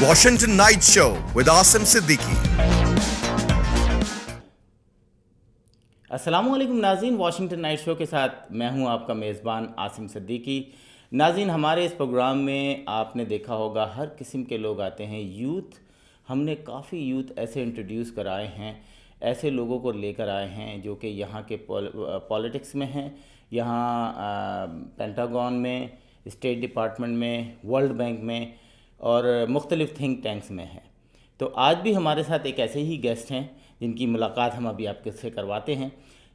Washington Night Show with Asim Siddiqui. अस्सलामुअलैकुम नाज़रीन, Washington night show के साथ मैं हूं आपका मेज़बान आसिम सिद्दीकी। नाज़रीन, हमारे इस प्रोग्राम में आपने देखा होगा हर किस्म के लोग आते हैं। यूथ, हमने काफ़ी यूथ ऐसे इंट्रोड्यूस कराए हैं, ऐसे लोगों को लेकर आए हैं जो कि यहाँ के पॉलिटिक्स में हैं, यहाँ पेंटागन में, स्टेट डिपार्टमेंट में, वर्ल्ड बैंक में और मुख्तलिफ़ थिंक टैंक्स में हैं। तो आज भी हमारे साथ एक ऐसे ही गेस्ट हैं जिनकी मुलाकात हम अभी आपके से करवाते हैं।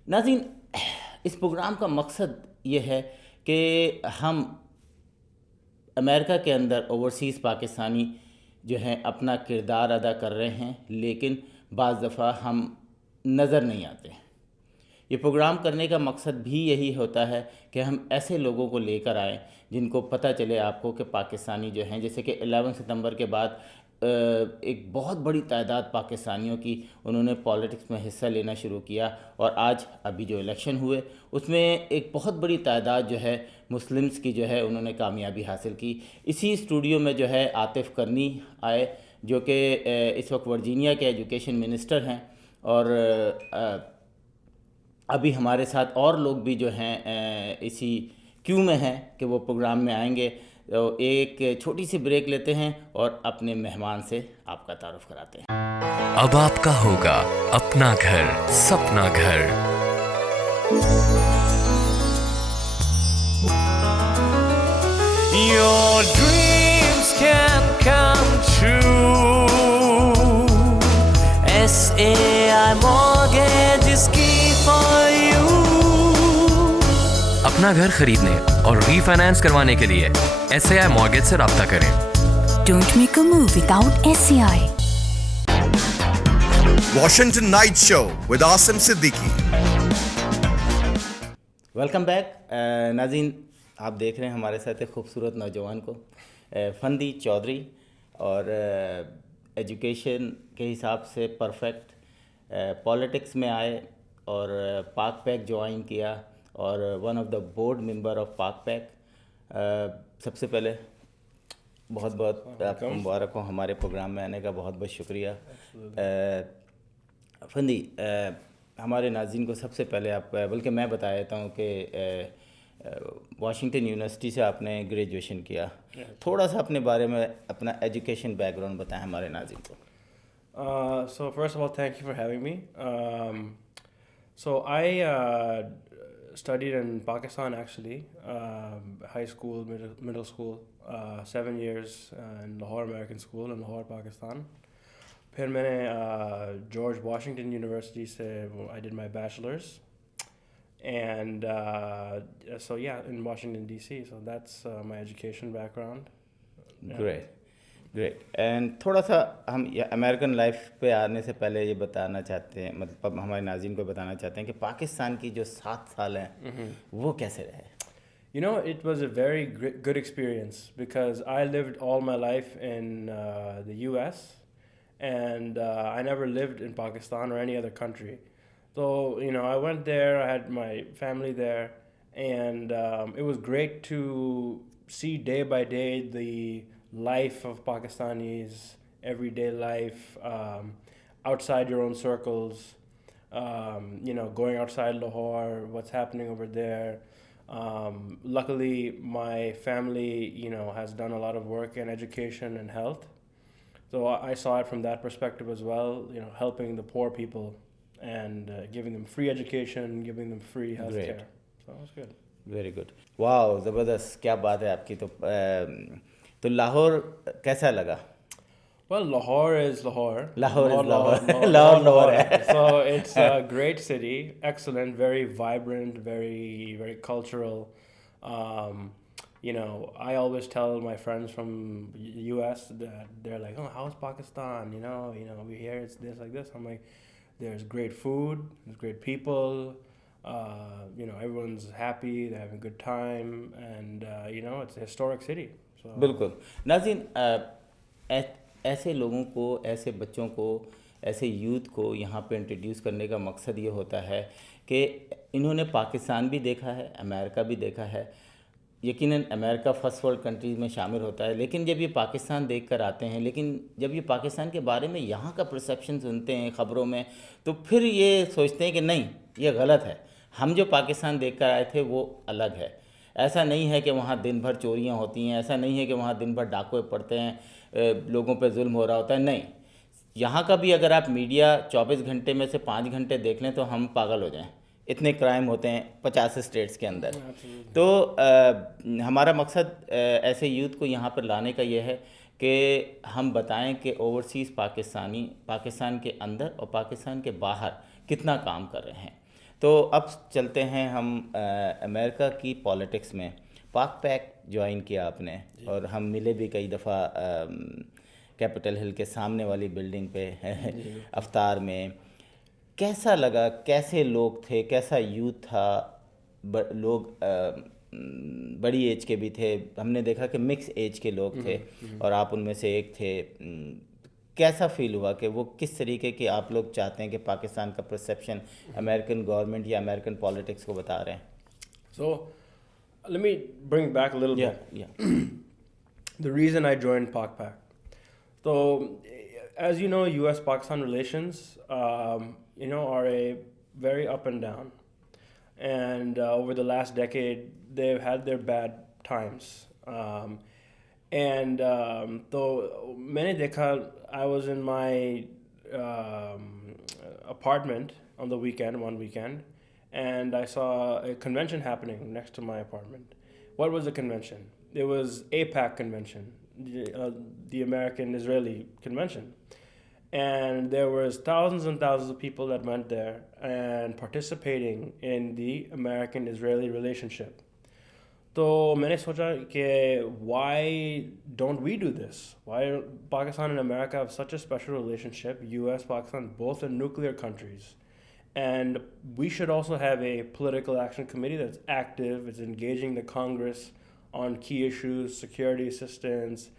नाज़रीन, इस प्रोग्राम का मकसद ये है कि हम अमेरिका के अंदर ओवरसीज़ पाकिस्तानी जो हैं अपना किरदार अदा कर रहे हैं, लेकिन बाज़ दफ़ा हम नज़र नहीं आते। ये प्रोग्राम करने का मकसद भी यही होता है कि हम ऐसे लोगों को लेकर आएँ जिनको पता चले आपको कि पाकिस्तानी जो हैं, जैसे कि 11 सितंबर के बाद एक बहुत बड़ी तादाद पाकिस्तानियों की उन्होंने पॉलिटिक्स में हिस्सा लेना शुरू किया, और आज अभी जो इलेक्शन हुए उसमें एक बहुत बड़ी तादाद जो है मुस्लिम्स की जो है उन्होंने कामयाबी हासिल की। इसी स्टूडियो में जो है आतिफ़ करनी आए, जो कि इस वक्त वर्जीनिया के एजुकेशन मिनिस्टर हैं, और अभी हमारे साथ और लोग भी जो हैं इसी क्यू में हैं कि वो प्रोग्राम में आएंगे। तो एक छोटी सी ब्रेक लेते हैं और अपने मेहमान से आपका तारुफ कराते हैं। अब आपका होगा अपना घर, सपना घर। Your dreams can come true. SAI Mortgage is key for you. अपना घर खरीदने और रीफाइनेंस करवाने के लिए SAI मॉर्गेज से राब्ता करें। Don't make a move without SAI. Washington Night Show with Asim Siddiqui. Welcome back. नाज़रीन, आप देख रहे हैं हमारे साथ एक खूबसूरत नौजवान को, फंदी चौधरी, और एजुकेशन के हिसाब से परफेक्ट, पॉलिटिक्स में आए और पाक पैक ज्वाइन किया और one of the board member of पाक पैक। सबसे पहले बहुत बहुत आपको मुबारक हो, हमारे प्रोग्राम में आने का बहुत बहुत शुक्रिया। फंदी, हमारे नाज़रीन को सबसे पहले आप, बल्कि मैं बता देता हूँ कि वाशिंगटन यूनिवर्सिटी से आपने ग्रेजुएशन किया। थोड़ा सा अपने बारे में अपना एजुकेशन बैकग्राउंड बताएं हमारे नाज़रीन को। So first of all, thank you for having me. So I studied in Pakistan actually, high school, middle school, 7 years in Lahore American School in Lahore, Pakistan. پھر میں نے جارج واشنگٹن یونیورسٹی سے I did my bachelor's, and so yeah, in Washington DC. So that's my education background. Great. And تھوڑا سا ہم American life پہ آنے سے پہلے یہ بتانا چاہتے ہیں، مطلب ہمارے ناظرین کو بتانا چاہتے ہیں کہ پاکستان کی جو 7 سال ہیں وہ کیسے رہے؟ You know, it was a very good experience because I lived all my life in the US, and I never lived in Pakistan or any other country. So, you know, I went there, I had my family there, and it was great to see day by day the life of Pakistanis, everyday life, outside your own circles, you know, going outside Lahore, what's happening over there. Luckily, my family, you know, has done a lot of work in education and health. So I saw it from that perspective as well, you know, helping the poor people and giving them free education, giving them free health care. So it was good. Very good. Wow, زبردست، کیا بات ہے آپ کی. تو لاہور کیسا لگا؟ Well, Lahore is Lahore. Lahore ہے. So it's a great city, excellent, very vibrant, very, very cultural. You know, I always tell my friends from US that they're like, oh, how's Pakistan? You know, we hear it's this, like this. I'm like, there's great food, there's great people. You know, everyone's happy, they're having a good time, and you know, it's a historic city. So بالکل. ناظرین، ایسے لوگوں کو، ایسے بچوں کو، ایسے youth کو یہاں پہ انٹروڈیوس کرنے کا مقصد یہ ہوتا ہے کہ انہوں نے پاکستان بھی دیکھا ہے، امریکہ بھی دیکھا ہے، यकीनन अमेरिका फर्स्ट वर्ल्ड कंट्रीज़ में शामिल होता है, लेकिन जब ये पाकिस्तान देख कर आते हैं, लेकिन जब ये पाकिस्तान के बारे में यहाँ का परसेप्शन सुनते हैं ख़बरों में, तो फिर ये सोचते हैं कि नहीं, ये गलत है, हम जो पाकिस्तान देख कर आए थे वो अलग है। ऐसा नहीं है कि वहाँ दिन भर चोरियाँ होती हैं, ऐसा नहीं है कि वहाँ दिन भर डाकुए पड़ते हैं, लोगों पे जुल्म हो रहा होता है, नहीं। यहाँ का भी अगर आप मीडिया 24 घंटे में से 5 घंटे देख लें तो हम पागल हो जाएं, इतने क्राइम होते हैं 50 स्टेट्स के अंदर। तो हमारा मकसद ऐसे यूथ को यहाँ पर लाने का ये है कि हम बताएं कि ओवरसीज़ पाकिस्तान के अंदर और पाकिस्तान के बाहर कितना काम कर रहे हैं। तो अब चलते हैं हम अमेरिका की पॉलिटिक्स में। पाक पैक ज्वाइन किया आपने और हम मिले भी कई दफ़ा कैपिटल हिल के सामने वाली बिल्डिंग पे अफ्तार में। कैसा लगा, कैसे लोग थे, कैसा यूथ था, लोग बड़ी एज के भी थे, हमने देखा कि मिक्स एज के लोग थे और आप उनमें से एक थे। कैसा फील हुआ कि वो किस तरीके के आप लोग चाहते हैं कि पाकिस्तान का परसेप्शन अमेरिकन गवर्नमेंट या अमेरिकन पॉलिटिक्स को बता रहे हैं? So let me bring back a little bit. The reason I joined PAKPAC. So, as you know, U.S.-Pakistan relations, are a very up and down. And over the last decade, they've had their bad times. So, मैंने देखा, I was in my apartment on the weekend, one weekend, and I saw a convention happening next to my apartment. What was the convention? It was APAC convention, the American-Israeli convention. And there was thousands and thousands of people that went there and participating in the American-Israeli relationship. So मैंने सोचा कि why don't we do this? Why Pakistan and America have such a special relationship? U.S., Pakistan, both are nuclear countries. And we should also have a political action committee that's active, it's engaging the Congress on key issues, security assistance,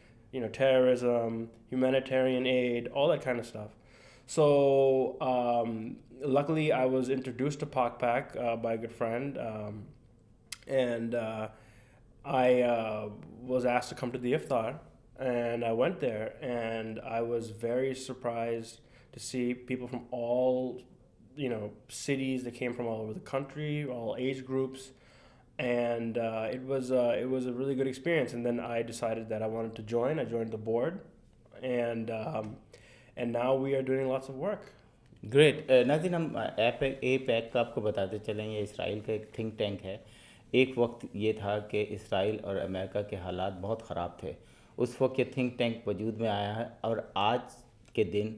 terrorism, humanitarian aid, all that kind of stuff. So luckily I was introduced to PAKPAC by a good friend, and I was asked to come to the iftar, and I went there, and I was very surprised to see people from all cities that came from all over the country, all age groups, and it was a really good experience. And then I decided that I wanted to join. I joined the board, and now we are doing lots of work. Great. नाज़रीन, हम APAC का आपको बताते चलें, ये Israel का एक think tank है। एक वक्त ये था कि इसराइल और अमेरिका के हालात बहुत ख़राब थे, उस वक्त ये थिंक टैंक वजूद में आया है, और आज के दिन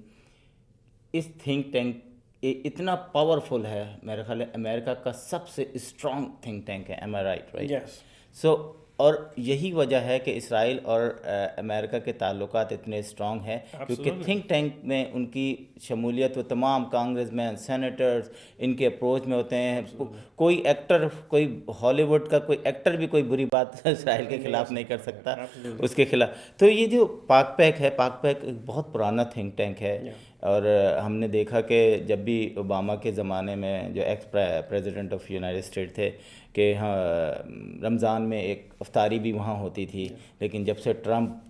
इस थिंक टैंक इतना पावरफुल है, मेरे ख्याल है अमेरिका का सबसे स्ट्रॉन्ग थिंक टैंक है। एम आई राइट? राइट। Yes. सो और यही वजह है कि इसराइल और अमेरिका के ताल्लुकात इतने स्ट्रॉन्ग हैं क्योंकि थिंक टैंक में उनकी शमूलियत, वो तमाम कांग्रेसमैन, सेनेटर्स इनके अप्रोच में होते हैं। कोई एक्टर, कोई हॉलीवुड का कोई एक्टर भी कोई बुरी बात इसराइल के ख़िलाफ़ नहीं कर सकता, उसके ख़िलाफ़। तो ये जो पाकपैक है, पाकपैक एक बहुत पुराना थिंक टैंक है, और हमने देखा कि जब भी ओबामा के ज़माने में जो ex president of United state थे कि हाँ, रमज़ान में एक अफ्तारी भी वहाँ होती थी, लेकिन जब से ट्रंप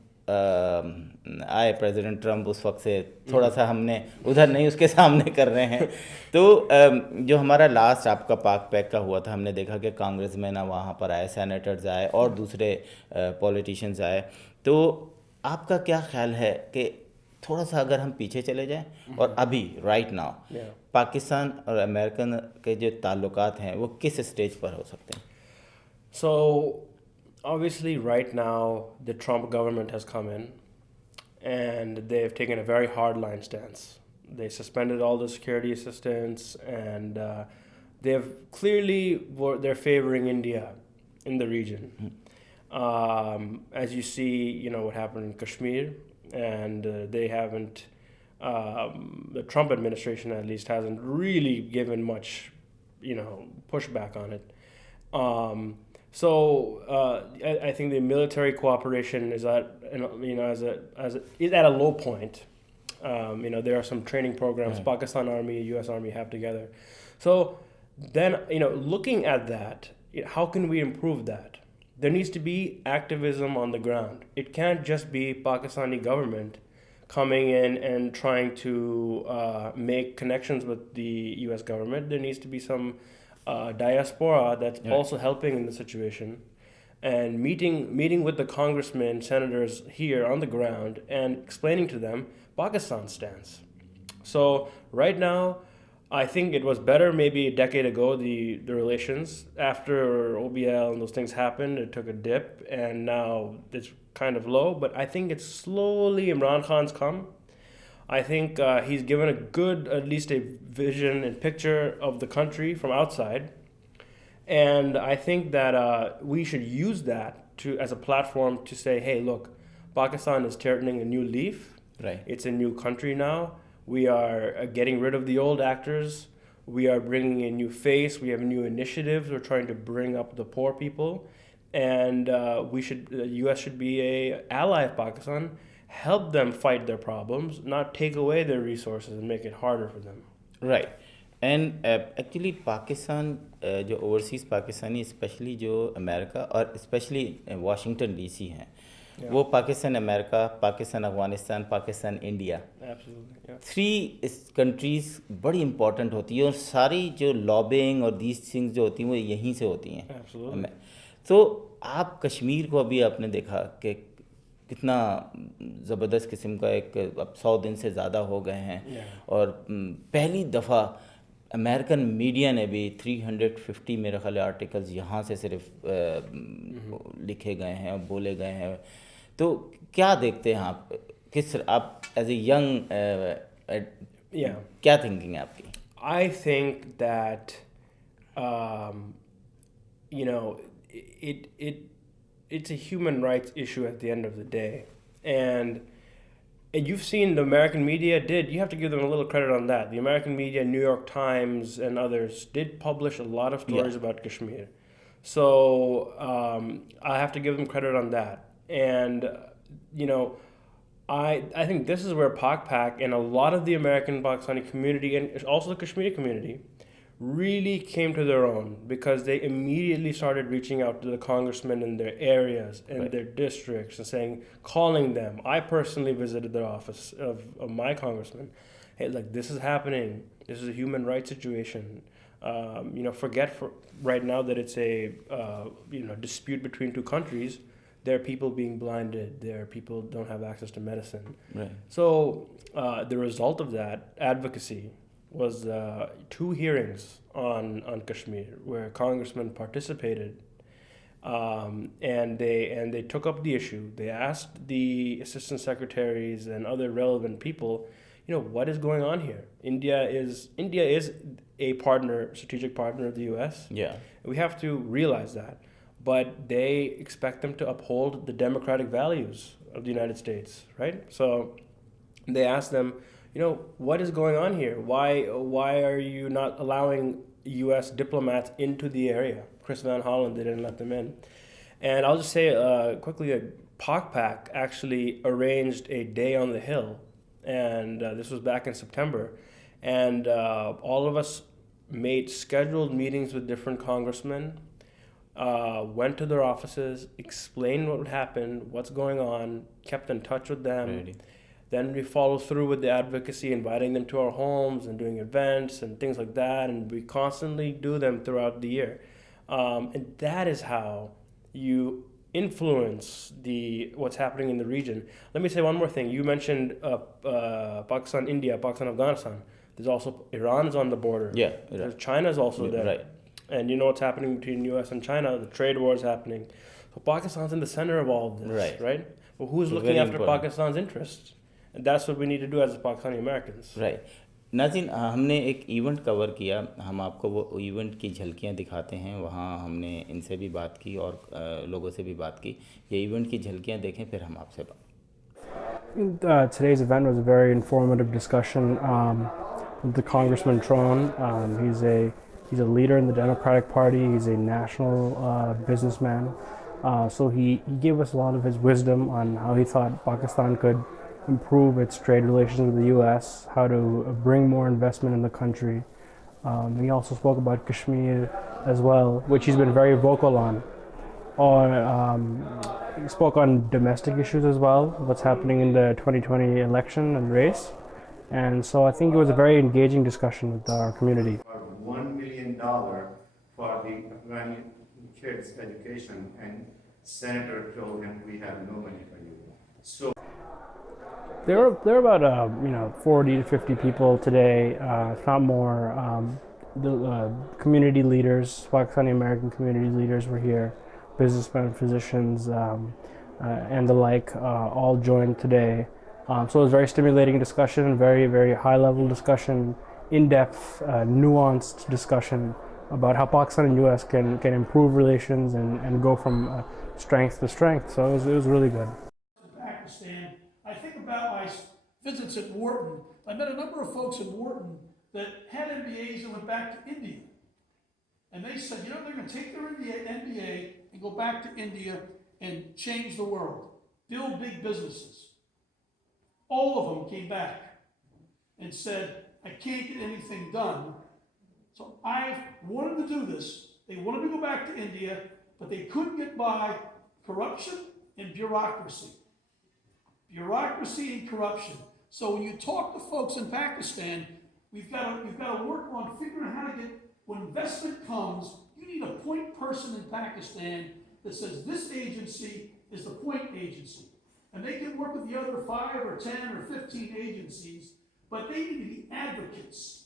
आए, प्रेसिडेंट ट्रंप, उस वक्त से थोड़ा सा हमने उधर नहीं, उसके सामने कर रहे हैं। तो जो हमारा लास्ट आपका पाकपैक का हुआ था, हमने देखा कि कांग्रेसमैन वहाँ पर आए, सेनेटर्स आए और दूसरे पॉलिटिशियंस आए। तो आपका क्या ख्याल है कि थोड़ा सा अगर हम पीछे चले जाएं और अभी राइट नाउ पाकिस्तान और अमेरिकन के जो ताल्लुकात हैं वो किस स्टेज पर हो सकते हैं? So obviously right now the Trump government has come in and they've taken a very hardline stance. They suspended all the security assistance, and they've they're favoring India in the region. As you see, what happened in Kashmir, and they haven't, the Trump administration at least hasn't really given much, pushback on it. So I think the military cooperation is at, is at a low point. There are some training programs Pakistan Army, U.S. Army have together. So then, looking at that, how can we improve that? there needs to be activism on the ground. It can't just be Pakistani government coming in and trying to make connections with the U.S. government. There needs to be some diaspora that's also helping in the situation, and meeting with the congressmen, senators here on the ground, and explaining to them Pakistan's stance. So right now, I think it was better maybe a decade ago, the relations. After OBL and those things happened, it took a dip, and now it's kind of low. But I think it's slowly Imran Khan's come. I think he's given a good, at least a vision and picture of the country from outside. And I think that we should use that as a platform to say, hey, look, Pakistan is turning a new leaf. Right. It's a new country now. We are getting rid of the old actors. We are bringing a new face. We have new initiatives. We're trying to bring up the poor people. And the U.S. should be an ally of Pakistan, help them fight their problems, not take away their resources and make it harder for them. Right. And actually Pakistan जो overseas Pakistani specially जो America और specially Washington DC हैं, वो Pakistan America, Pakistan Afghanistan, Pakistan India, 3 countries बड़ी important होती है, और सारी जो लॉबिंग और दीज थिंग्स जो होती हैं वो यहीं से होती हैं. तो आप कश्मीर को अभी आपने देखा कि कितना ज़बरदस्त किस्म का एक, अब 100 दिन से ज़्यादा हो गए हैं, और पहली दफ़ा अमेरिकन मीडिया ने भी 350 मेरे ख्याल आर्टिकल्स यहाँ से सिर्फ लिखे गए हैं और बोले गए हैं. तो क्या देखते हैं आप, आप एज ए यंग, क्या थिंकिंग है आपकी? I think that it's a human rights issue at the end of the day, and you've seen the American media you have to give them a little credit on that. The American media, New York Times and others, did publish a lot of stories about Kashmir. So I have to give them credit on that. And, I think this is where PAKPAC and a lot of the American Pakistani community, and also the Kashmiri community, really came to their own, because they immediately started reaching out to the congressmen in their areas and their districts and calling them. I personally visited their office of my congressman. Hey, this is happening. This is a human rights situation. Forget for right now that it's a dispute between 2 countries. There are people being blinded. There are people who don't have access to medicine. Right. So the result of that advocacy was 2 hearings on Kashmir where congressmen participated, and they took up the issue. They asked the assistant secretaries and other relevant people, what is going on here? India is a strategic partner of the U.S. Yeah, we have to realize that, but they expect them to uphold the democratic values of the United States, right? So they asked them, what is going on here? Why are you not allowing U.S. diplomats into the area? Chris Van Hollen, they didn't let them in. And I'll just say quickly that PAKPAC actually arranged a day on the Hill, and this was back in September. And all of us made scheduled meetings with different congressmen, went to their offices, explained what happened, what's going on, kept in touch with them. Really? Then we follow through with the advocacy, inviting them to our homes and doing events and things like that. And we constantly do them throughout the year. And that is how you influence what's happening in the region. Let me say one more thing. You mentioned Pakistan, India, Pakistan, Afghanistan. There's also Iran is on the border. Yeah. China is also there. Right. And you know what's happening between U.S. and China? The trade war is happening. So Pakistan's in the center of all of this, right? But who's looking after Pakistan's interests? And that's what we need to do as Pakistani Americans. Right. नाज़रीन, हमने एक event cover किया, हम आपको वो event की झलकियाँ दिखाते हैं. वहाँ हमने इनसे भी बात की और लोगों से भी बात की. ये इवेंट की झलकियाँ देखें, फिर हम आपसे बात. Today's event was a very informative discussion with the Congressman Trone. He's a leader in the Democratic Party. He's a national businessman. So he gave us a lot of his wisdom on how he thought Pakistan could improve its trade relations with the U.S., how to bring more investment in the country. He also spoke about Kashmir as well, which he's been very vocal on or he spoke on domestic issues as well, what's happening in the 2020 election and race. And so I think it was a very engaging discussion with our community. $1 million for the Afghani kids' education, and Senator told him, we have no money for you. So There were about 40 to 50 people today, if not more. The community leaders, Pakistani American community leaders were here, businessmen, physicians, and the like, all joined today. So it was a very stimulating discussion, very, very high-level discussion, in-depth, nuanced discussion about how Pakistan and U.S. can improve relations and go from strength to strength. So it was really good. Pakistan, I think about my visits at Wharton. I met a number of folks in Wharton that had MBAs and went back to India. And they said, they're going to take their MBA and go back to India and change the world, build big businesses. All of them came back and said, I can't get anything done. So I wanted to do this. They wanted to go back to India, but they couldn't get by corruption and bureaucracy. Bureaucracy and corruption. So when you talk to folks in Pakistan, you've got to work on figuring out how to get, when investment comes, you need a point person in Pakistan that says this agency is the point agency. And they can work with the other 5 or 10 or 15 agencies, but they need to be advocates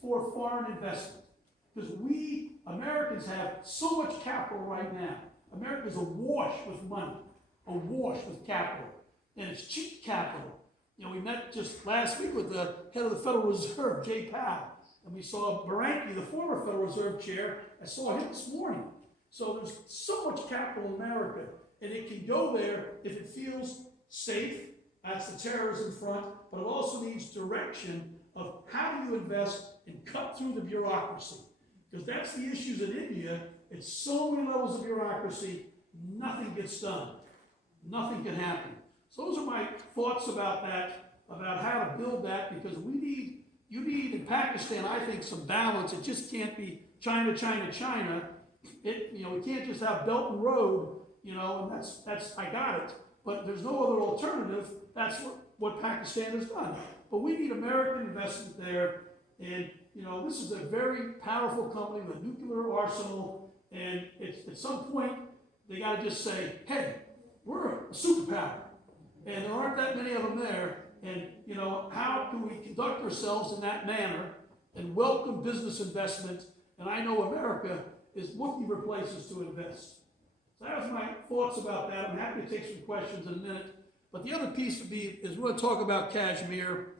for foreign investment. Because we Americans have so much capital right now. America's awash with money, awash with capital, and it's cheap capital. We met just last week with the head of the Federal Reserve, Jay Powell, and we saw Bernanke, the former Federal Reserve chair. I saw him this morning. So there's so much capital in America, and it can go there if it feels safe. That's the terrorism front, but it also needs direction of how do you invest and cut through the bureaucracy. Because that's the issues in India. It's so many levels of bureaucracy, nothing gets done. Nothing can happen. So those are my thoughts about that, about how to build that, because you need in Pakistan, I think, some balance. It just can't be China, China, China. We can't just have Belt and Road, and that's I got it. But there's no other alternative. That's what Pakistan has done. But we need American investment there. And, this is a very powerful company with a nuclear arsenal. And at some point, they got to just say, hey, we're a superpower. And there aren't that many of them there. And, how can we conduct ourselves in that manner and welcome business investment? And I know America is looking for places to invest. So that was my thoughts about that. I'm happy to take some questions in a minute. But the other piece would be, is we're going to talk about Kashmir.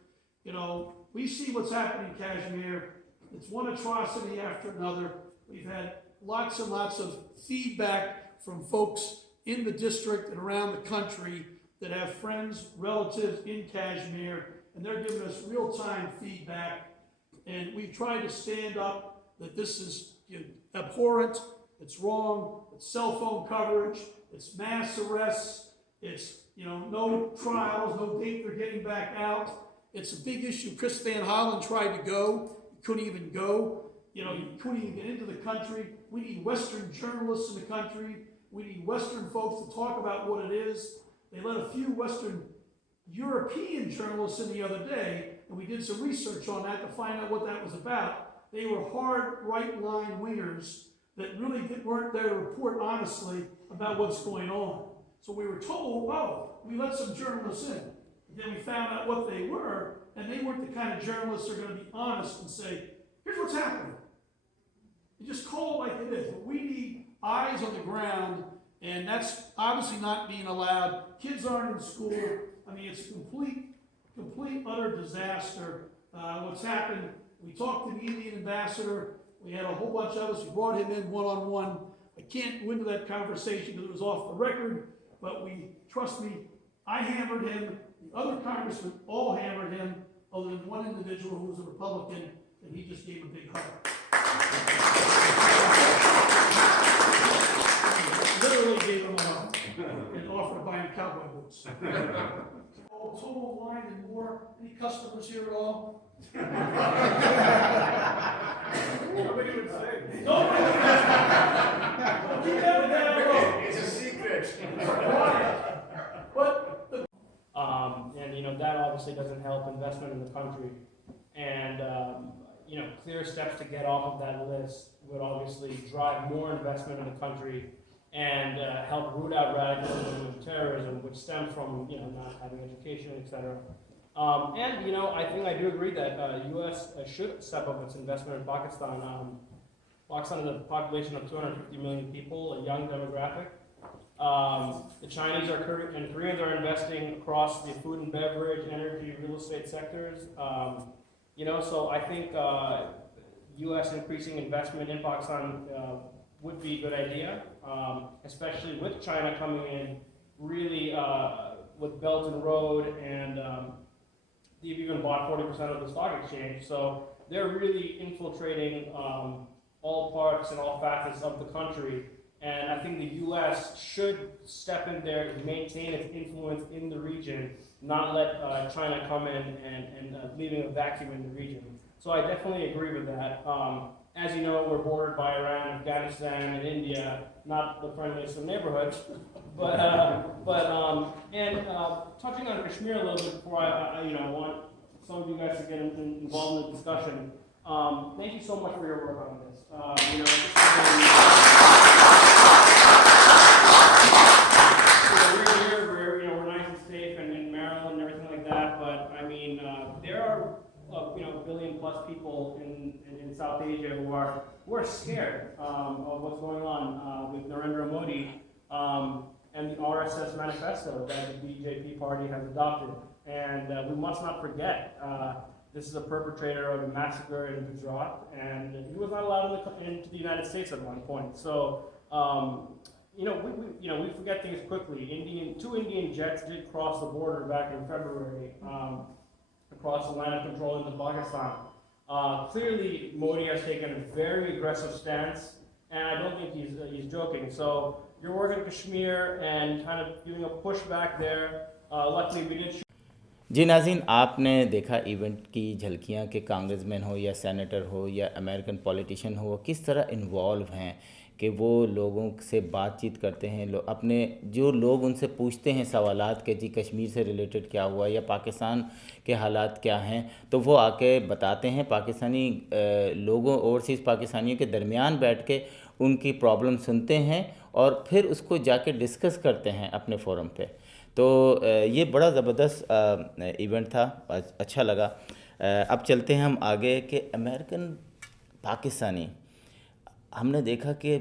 We see what's happening in Kashmir. It's one atrocity after another. We've had lots and lots of feedback from folks in the district and around the country that have friends, relatives in Kashmir, and they're giving us real-time feedback. And we've tried to stand up that this is abhorrent, it's wrong, it's cell phone coverage, it's mass arrests, it's no trials, no date they're getting back out. It's a big issue. Chris Van Hollen tried to go, he couldn't even go. You couldn't even get into the country. We need Western journalists in the country. We need Western folks to talk about what it is. They let a few Western European journalists in the other day, and we did some research on that to find out what that was about. They were hard right-line wingers that really weren't there to report honestly about what's going on. So we were told, we let some journalists in. And then we found out what they were, and they weren't the kind of journalists that are going to be honest and say, here's what's happening. You just call it like it is. But we need eyes on the ground, and that's obviously not being allowed. Kids aren't in school. It's a complete, utter disaster. What's happened, we talked to the Indian ambassador. We had a whole bunch of us. We brought him in one-on-one. I can't go into that conversation because it was off the record, but trust me, I hammered him. The other congressmen all hammered him, other than one individual who was a Republican, and he just gave a big hug. Literally gave him a hug and offered to buy him cowboy boots. Total wine and more. Any customers here at all? Nobody would say. Nobody would say. It's a secret. And that obviously doesn't help investment in the country. And clear steps to get off of that list would obviously drive more investment in the country and help root out radicalism and terrorism, which stems from not having education, etc. I think I do agree that U.S. should step up its investment in Pakistan. Pakistan has a population of 250 million people, a young demographic. The Chinese and Koreans are investing across the food and beverage, energy, real estate sectors. So I think U.S. increasing investment in Pakistan would be a good idea, especially with China coming in really with Belt and Road, and they've even bought 40% of the stock exchange. So they're really infiltrating all parts and all facets of the country. And I think the U.S. should step in there and maintain its influence in the region, not let China come in and leaving a vacuum in the region. So I definitely agree with that. As you know, we're bordered by Iran, Afghanistan, and India, not the friendliest of neighborhoods. But touching on Kashmir a little bit before I want some of you guys to get involved in the discussion. Thank you so much for your work on this. We're here, we're nice and safe and in Maryland and everything like that, but I mean, there are a billion plus people in South Asia who are scared of what's going on with Narendra Modi and the RSS manifesto that the BJP party has adopted. And we must not forget, this is a perpetrator of a massacre in Gujarat, and he was not allowed into the United States at one point. So, we forget things quickly. Two Indian jets did cross the border back in February, across the line of control into Pakistan. Clearly, Modi has taken a very aggressive stance, and I don't think he's joking. So, you're working in Kashmir and kind of giving a pushback there. Luckily, we did. जी नाज़रीन, आपने देखा event की झलकियाँ कि congressman हो या senator हो या American politician हो, किस तरह इन्वॉल्व हैं कि वो लोगों से बातचीत करते हैं। अपने जो लोग उनसे पूछते हैं सवालात कि जी कश्मीर से रिलेटेड क्या हुआ या पाकिस्तान के हालात क्या हैं, तो वो आके बताते हैं। पाकिस्तानी लोगों, ओवरसीज़ पाकिस्तानियों के दरमियान बैठ के उनकी प्रॉब्लम सुनते हैं और फिर उसको जाके डिस्कस करते हैं अपने फोरम पे। तो ये बड़ा ज़बरदस्त इवेंट था, अच्छा लगा। अब चलते हैं हम आगे कि अमेरिकन पाकिस्तानी, हमने देखा कि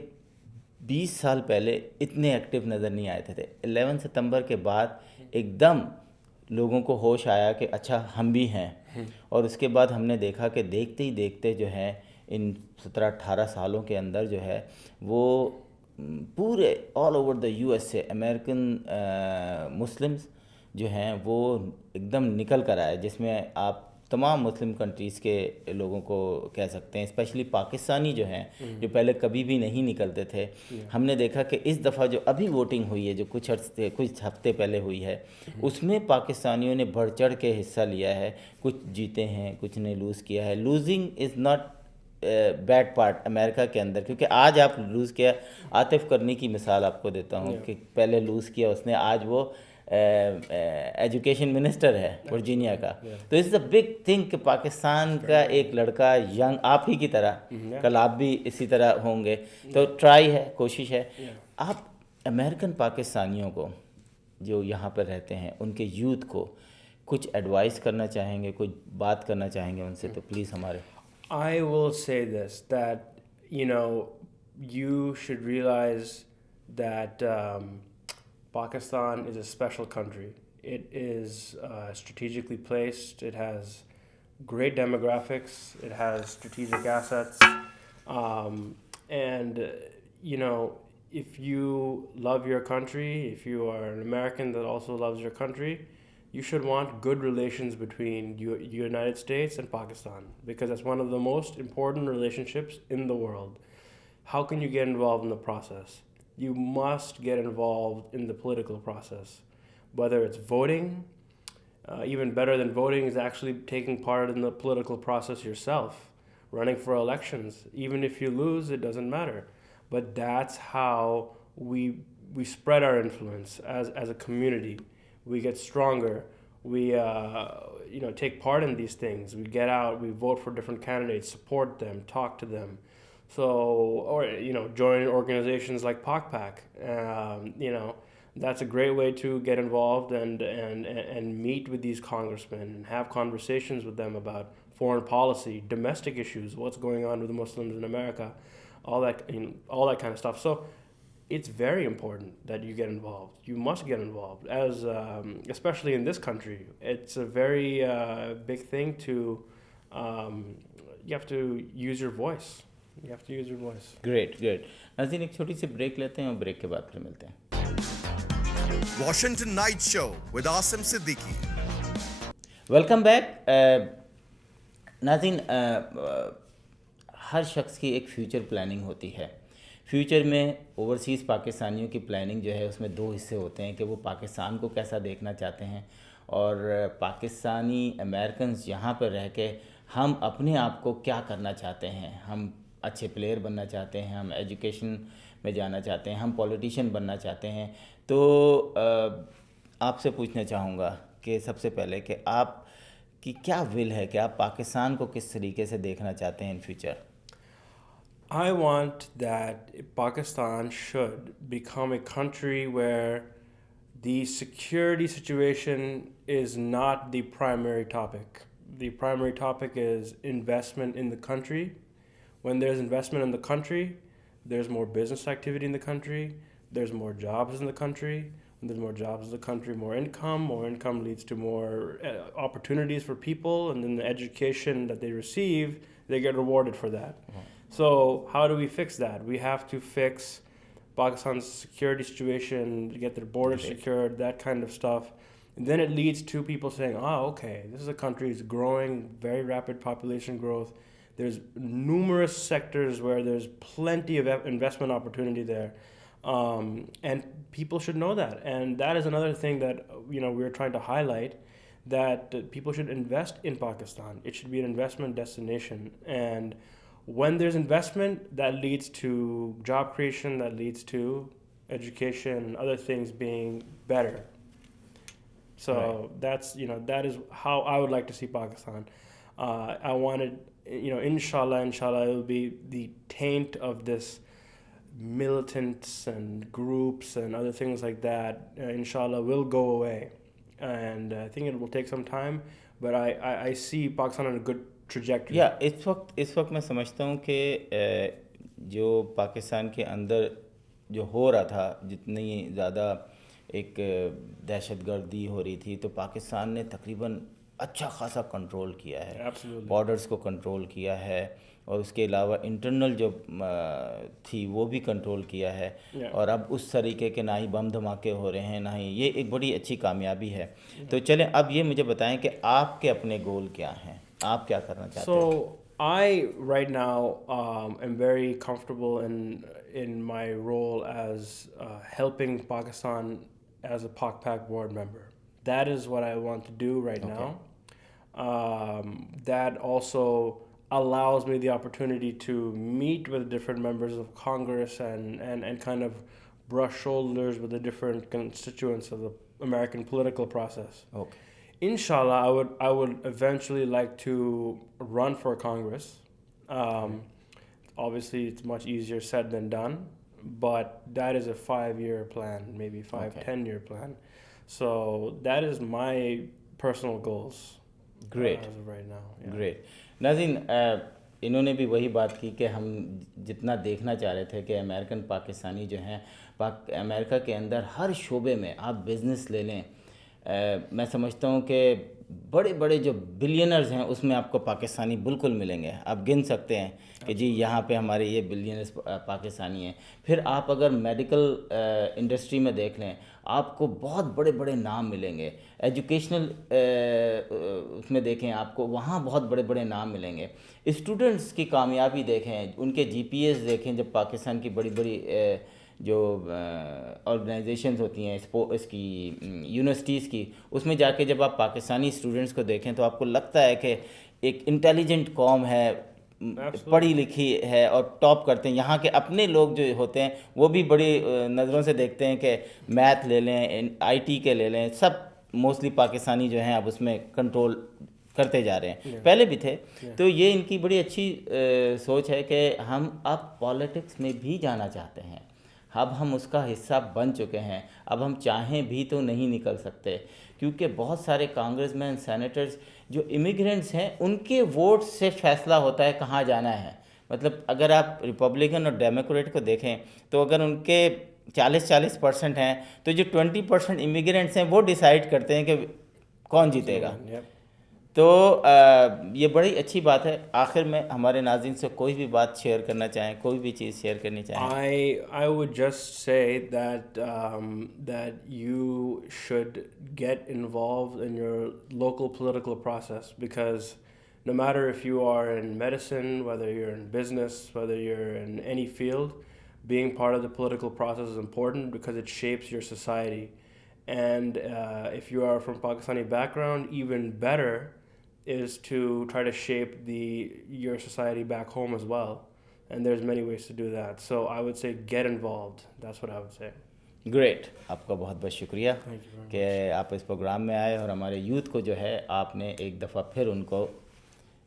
20 साल पहले इतने एक्टिव नज़र नहीं आए थे। 11 सितंबर के बाद एकदम लोगों को होश आया कि अच्छा हम भी हैं, और उसके बाद हमने देखा कि देखते ही देखते जो है इन 17-18 सालों के अंदर जो है वो पूरे all over the USA American Muslims जो हैं वो एकदम निकल कर आए, जिसमें आप तमाम मुस्लिम कंट्रीज़ के लोगों को कह सकते हैं, स्पेशली पाकिस्तानी जो हैं जो पहले कभी भी नहीं निकलते थे। हमने देखा कि इस दफ़ा जो अभी वोटिंग हुई है, जो कुछ हफ्ते पहले हुई है, उसमें पाकिस्तानियों ने बढ़ चढ़ के हिस्सा लिया है। कुछ जीते हैं, कुछ ने लूज़ किया है। Losing is not bad part America के अंदर, क्योंकि आज आप लूज़ किया, आतिफ करनी की मिसाल आपको देता हूँ कि पहले लूज़ किया उसने, आज वो एजुकेशन मिनिस्टर है वर्जीनिया का। तो इट्स अ बिग थिंग कि पाकिस्तान का एक लड़का यंग, आप ही की तरह, कल आप भी इसी तरह होंगे। तो ट्राई है, कोशिश है। आप अमेरिकन पाकिस्तानियों को जो यहाँ पर रहते हैं, उनके यूथ को कुछ एडवाइस करना चाहेंगे, कुछ बात करना चाहेंगे उनसे, तो प्लीज़ हमारे। I will say this, that you should realize that Pakistan is a special country. It is strategically placed. It has great demographics. It has strategic assets. And if you love your country, if you are an American that also loves your country, you should want good relations between United States and Pakistan, because that's one of the most important relationships in the world. How can you get involved in the process? You must get involved in the political process, whether it's voting. Even better than voting is actually taking part in the political process yourself, running for elections. Even if you lose, it doesn't matter. but that's how we spread our influence as a community. We get stronger. We take part in these things. We get out. We vote for different candidates, support them, talk to them. So, or join organizations like PAKPAC. That's a great way to get involved and meet with these congressmen and have conversations with them about foreign policy, domestic issues, what's going on with the Muslims in America, all that kind of stuff. So it's very important that you get involved. You must get involved, as especially in this country. It's a very big thing to. You have to use your voice. You have to use your voice. Great great नाज़रीन, एक छोटी सी break लेते हैं और break के बाद फिर मिलते हैं. Washington Night Show with Asim Siddiqui. Welcome back. नाज़रीन, हर शख्स की एक फ़्यूचर प्लानिंग होती है. फ्यूचर में ओवरसीज़ पाकिस्तानियों की प्लानिंग जो है उसमें दो हिस्से होते हैं कि वो पाकिस्तान को कैसा देखना चाहते हैं और पाकिस्तानी अमेरिकन्स यहाँ पर रह के हम अपने आप को क्या करना चाहते हैं. हम अच्छे प्लेयर बनना चाहते हैं, हम एजुकेशन में जाना चाहते हैं, हम पॉलिटिशियन बनना चाहते हैं. तो आपसे पूछना चाहूँगा कि सबसे पहले कि आप की क्या विल है कि आप पाकिस्तान को किस तरीके से देखना चाहते हैं in future. I want that Pakistan should become a country where the security situation is not the primary topic. The primary topic is investment in the country. When there's investment in the country, there's more business activity in the country, there's more jobs in the country. When there's more jobs in the country, more income leads to more opportunities for people, and then the education that they receive, they get rewarded for that. So how do we fix that? We have to fix Pakistan's security situation, get their borders secured, that kind of stuff. And then it leads to people saying, okay, this is a country that's growing, very rapid population growth. There's numerous sectors where there's plenty of investment opportunity there. And people should know that. And that is another thing that we're trying to highlight, that people should invest in Pakistan. It should be an investment destination. And when there's investment, that leads to job creation, that leads to education and other things being better. So that's, that is how I would like to see Pakistan. I wanted, inshallah, it will be the taint of this militants and groups and other things like that, inshallah, will go away. And I think it will take some time, but I see Pakistan on a good trajectory. या इस वक्त मैं समझता हूँ कि जो पाकिस्तान के अंदर जो हो रहा था, जितनी ज़्यादा एक दहशतगर्दी हो रही थी, तो पाकिस्तान ने तकरीबन अच्छा खासा कंट्रोल किया है. बॉर्डर्स को कंट्रोल किया है और उसके अलावा इंटरनल जो थी वो भी कंट्रोल किया है. और अब उस तरीके के ना ही बम धमाके हो रहे हैं, ना ही, ये एक बड़ी अच्छी कामयाबी है. तो चलें, अब ये मुझे बताएं कि आपके अपने गोल क्या हैं, आप क्या करना चाहते हैं. So I right now am very comfortable in my role as helping Pakistan as a PAKPAC board member. That is what I want to do right now. That also allows me the opportunity to meet with different members of Congress and kind of brush shoulders with the different constituents of the American political process. Okay. Inshallah, I would eventually like to run for Congress. Obviously, it's much easier said than done, but that is a 5-year plan, maybe 10-year plan. So that is my personal goals. Great. As of right now. Yeah. Great. नाज़रीन, इन्होंने भी वही बात की कि हम जितना देखना चाह रहे थे कि अमेरिकन पाकिस्तानी जो हैं, अमेरिका के अंदर हर शोबे में आप बिज़नेस ले लें. मैं समझता हूँ कि बड़े बड़े जो बिलियनर्स हैं उसमें आपको पाकिस्तानी बिल्कुल मिलेंगे. आप गिन सकते हैं कि जी यहाँ पे हमारे ये बिलियनर्स पाकिस्तानी हैं. फिर आप अगर मेडिकल इंडस्ट्री में देख लें, आपको बहुत बड़े बड़े नाम मिलेंगे. एजुकेशनल उसमें देखें, आपको वहाँ बहुत बड़े बड़े नाम मिलेंगे. स्टूडेंट्स की कामयाबी देखें, उनके जीपीएस देखें. जब पाकिस्तान की बड़ी बड़ी जो ऑर्गेनाइजेशंस होती हैं इसकी यूनिवर्सिटीज़ की, उसमें जाके जब आप पाकिस्तानी स्टूडेंट्स को देखें तो आपको लगता है कि एक इंटेलिजेंट कौम है, पढ़ी लिखी है और टॉप करते हैं, यहाँ के अपने लोग जो होते हैं वो भी बड़ी नज़रों से देखते हैं कि मैथ ले लें, आईटी के ले लें, सब मोस्टली पाकिस्तानी जो हैं अब उसमें कंट्रोल करते जा रहे हैं, पहले भी थे। तो ये इनकी बड़ी अच्छी सोच है कि हम अब पॉलिटिक्स में भी जाना चाहते हैं, अब हम उसका हिस्सा बन चुके हैं, अब हम चाहें भी तो नहीं निकल सकते, क्योंकि बहुत सारे कांग्रेसमैन, सेनेटर्स जो इमिग्रेंट्स हैं उनके वोट से फैसला होता है कहाँ जाना है। मतलब अगर आप रिपब्लिकन और डेमोक्रेट को देखें तो अगर उनके 40% हैं तो जो 20% इमिग्रेंट्स हैं वो डिसाइड करते हैं कि कौन जीतेगा। तो ये बड़ी अच्छी बात है। आखिर में हमारे नाज़रीन से कोई भी बात शेयर करना चाहें, कोई भी चीज़ शेयर करनी चाहें? I would just say that that you should get involved in your local political process, because no matter if you are in medicine, whether you're in business, whether you're in any field, being part of the political process is important because it shapes your society. And if you are from Pakistani background, even better is to try to shape your society back home as well. And there's many ways to do that. So I would say get involved. That's what I would say. Great, आपका बहुत बहुत शुक्रिया कि आप इस programme में आए और हमारे यूथ को जो है आपने एक दफ़ा फिर उनको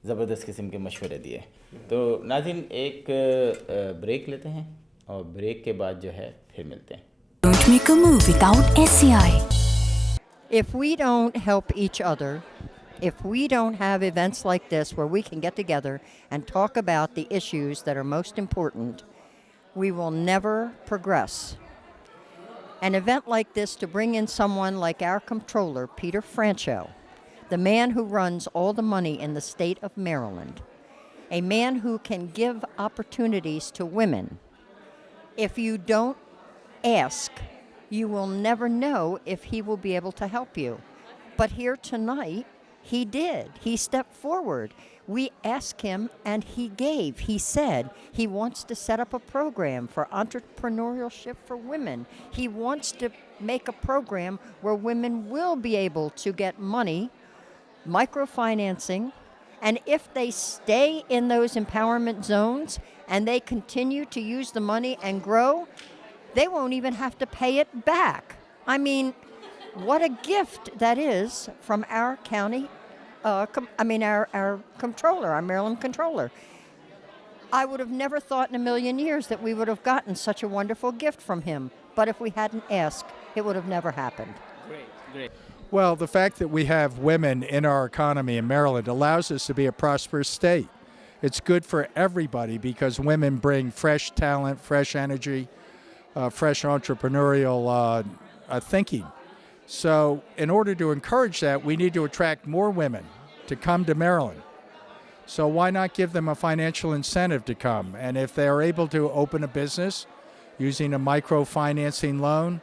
ज़बरदस्त किस्म के मशवरे दिए। तो नाज़रीन एक ब्रेक लेते हैं और ब्रेक के बाद जो है फिर मिलते हैं। Don't make a move without SCI. If we don't help each other, if we don't have events like this where we can get together and talk about the issues that are most important, we will never progress. An event like this to bring in someone like our comptroller, Peter Franchot, the man who runs all the money in the state of Maryland, a man who can give opportunities to women. If you don't ask, you will never know if he will be able to help you. But here tonight, he did. He stepped forward. We asked him and he gave. He said he wants to set up a program for entrepreneurship for women. He wants to make a program where women will be able to get money, microfinancing, and if they stay in those empowerment zones and they continue to use the money and grow, they won't even have to pay it back. I mean, what a gift that is from our county, our comptroller, our Maryland comptroller. I would have never thought in a million years that we would have gotten such a wonderful gift from him. But if we hadn't asked, it would have never happened. Great. Well, the fact that we have women in our economy in Maryland allows us to be a prosperous state. It's good for everybody because women bring fresh talent, fresh energy, fresh entrepreneurial thinking. So in order to encourage that, we need to attract more women to come to Maryland. So why not give them a financial incentive to come? And if they are able to open a business using a microfinancing loan,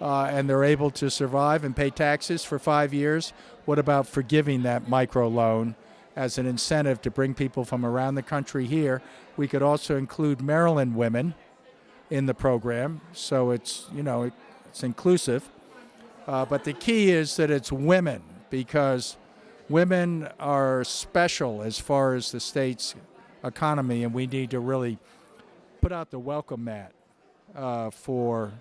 and they're able to survive and pay taxes for 5 years, what about forgiving that micro loan as an incentive to bring people from around the country here? We could also include Maryland women in the program, so it's inclusive. But the key is that it's women, because women are special as far as the state's economy, and we need to really put out the welcome mat for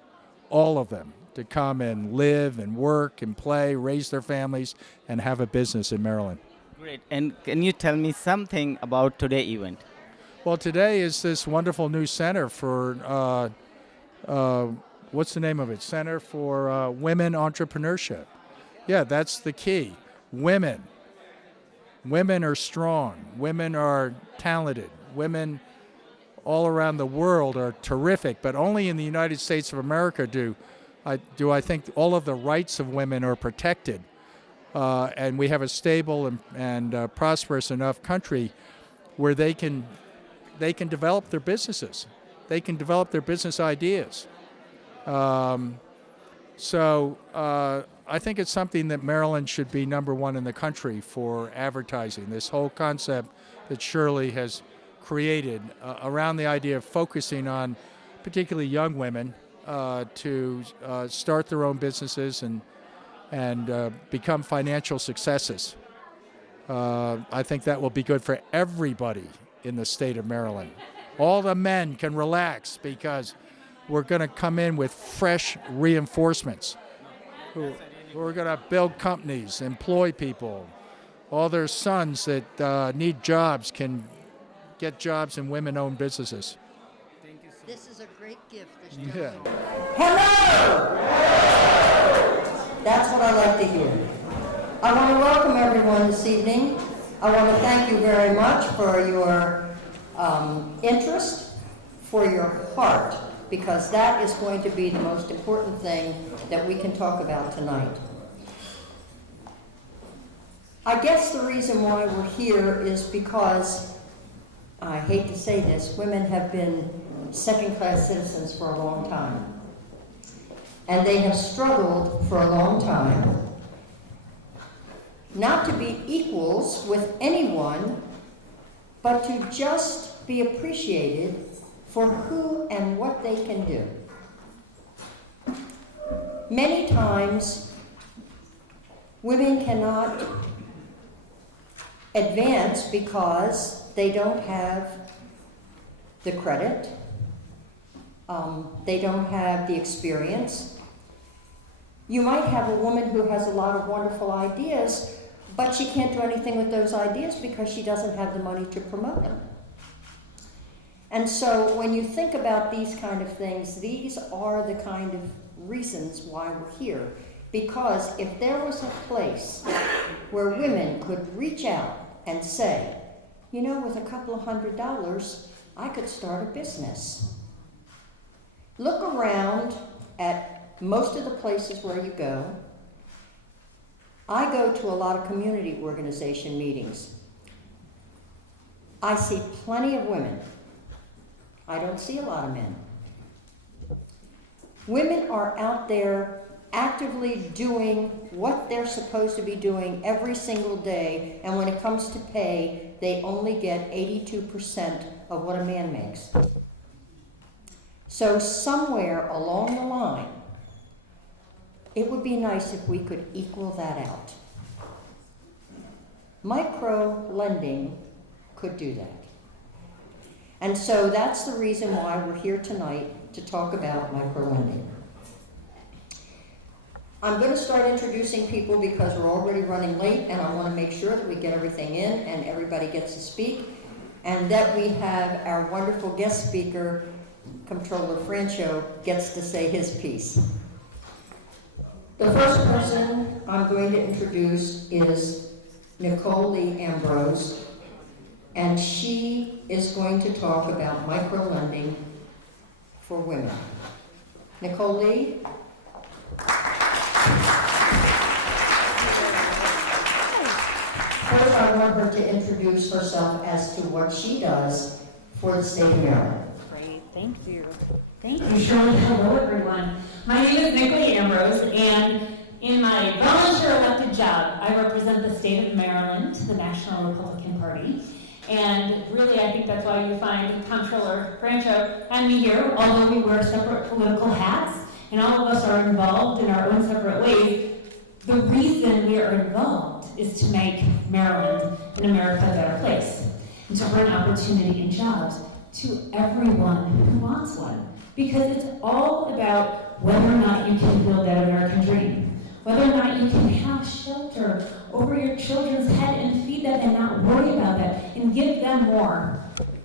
all of them to come and live and work and play, raise their families, and have a business in Maryland. Great. And can you tell me something about today's event? Well, today is this wonderful new center for, what's the name of it? Center for Women Entrepreneurship. Yeah, that's the key. Women. Women are strong. Women are talented. Women all around the world are terrific, but only in the United States of America do I think all of the rights of women are protected. And we have a stable and prosperous enough country where they can develop their businesses. They can develop their business ideas. So I think it's something that Maryland should be number one in the country for advertising. This whole concept that Shirley has created around the idea of focusing on particularly young women to start their own businesses and become financial successes. I think that will be good for everybody in the state of Maryland. All the men can relax because we're going to come in with fresh reinforcements who are going to build companies, employ people. All their sons that need jobs can get jobs in women-owned businesses. This is a great gift. Yeah. Hello! That's what I like to hear. I want to welcome everyone this evening. I want to thank you very much for your interest, for your heart, because that is going to be the most important thing that we can talk about tonight. I guess the reason why we're here is because, I hate to say this, women have been second-class citizens for a long time. And they have struggled for a long time not to be equals with anyone, but to just be appreciated for who and what they can do. Many times, women cannot advance because they don't have the credit, they don't have the experience. You might have a woman who has a lot of wonderful ideas, but she can't do anything with those ideas because she doesn't have the money to promote them. And so when you think about these kind of things, these are the kind of reasons why we're here. Because if there was a place where women could reach out and say, you know, with a couple of $100, I could start a business. Look around at most of the places where you go. I go to a lot of community organization meetings. I see plenty of women. I don't see a lot of men. Women are out there actively doing what they're supposed to be doing every single day, and when it comes to pay, they only get 82% of what a man makes. So somewhere along the line, it would be nice if we could equal that out. Micro lending could do that. And so that's the reason why we're here tonight to talk about micro lending. I'm going to start introducing people because we're already running late, and I want to make sure that we get everything in and everybody gets to speak, and that we have our wonderful guest speaker, Comptroller Franchot, gets to say his piece. The first person I'm going to introduce is Nicole Lee Ambrose, and she is going to talk about microlending for women. Nicole Lee? First, I want her to introduce herself as to what she does for the state of Maryland. Great, thank you. Thank you, Shirley. Hello, everyone. My name is Nicole Ambrose, and in my volunteer elected job, I represent the state of Maryland, the National Republican Party. And really, I think that's why you find Comptroller Franchot and me here, although we wear separate political hats, and all of us are involved in our own separate ways. The reason we are involved is to make Maryland and America a better place, and to bring opportunity and jobs to everyone who wants one. Because it's all about whether or not you can build that American dream, whether or not you can have shelter over your children's head and feed them and not worry about that and give them more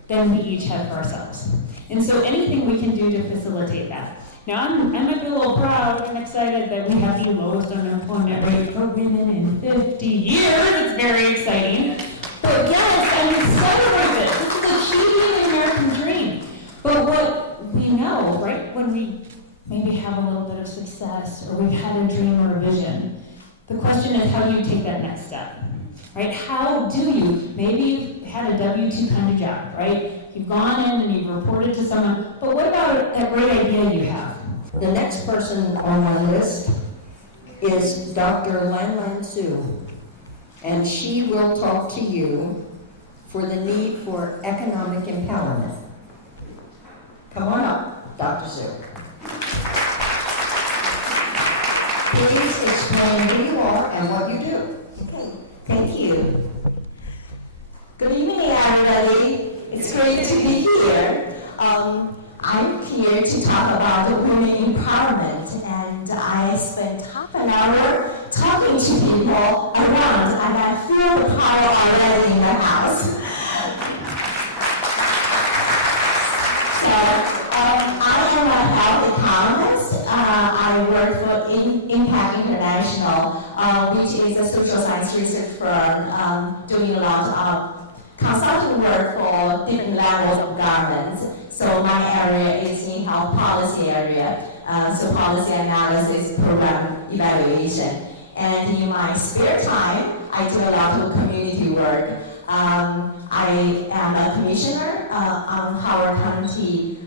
than we each have for ourselves. And so anything we can do to facilitate that. Now, I might be a little proud and excited that we have the lowest unemployment rate for women in 50 years. It's very exciting. But yes, I mean, celebrate it. This is achieving the American dream. But what we know, right, when we maybe have a little bit of success or we've had a dream or a vision, the question is, how do you take that next step, right? How do you, maybe you've had a W-2 kind of job, right? You've gone in and you've reported to someone, but what about that great idea you have? The next person on my list is Dr. Lan Lan Su, and she will talk to you for the need for economic empowerment. Come on up, Dr. Su. Please explain who you are and what you do. Okay, thank you. Good evening, everybody. Kyle already in the house. So, I am a health economist. I work for Impact International, which is a social science research firm doing a lot of consulting work for different levels of governments. So my area is in health policy area, so policy analysis, program evaluation. And in my spare time, I do a lot of community work. I am a commissioner on Howard County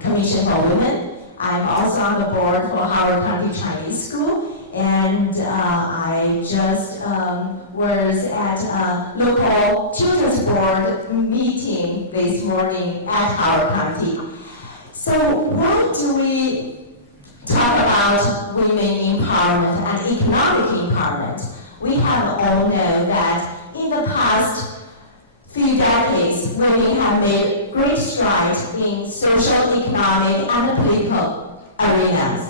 Commission for Women. I'm also on the board for Howard County Chinese School, and I just was at a local children's board meeting this morning at Howard County. So why do we talk about women empowerment and economic empowerment? We have all known that in the past few decades, women have made great strides in social, economic, and political arenas.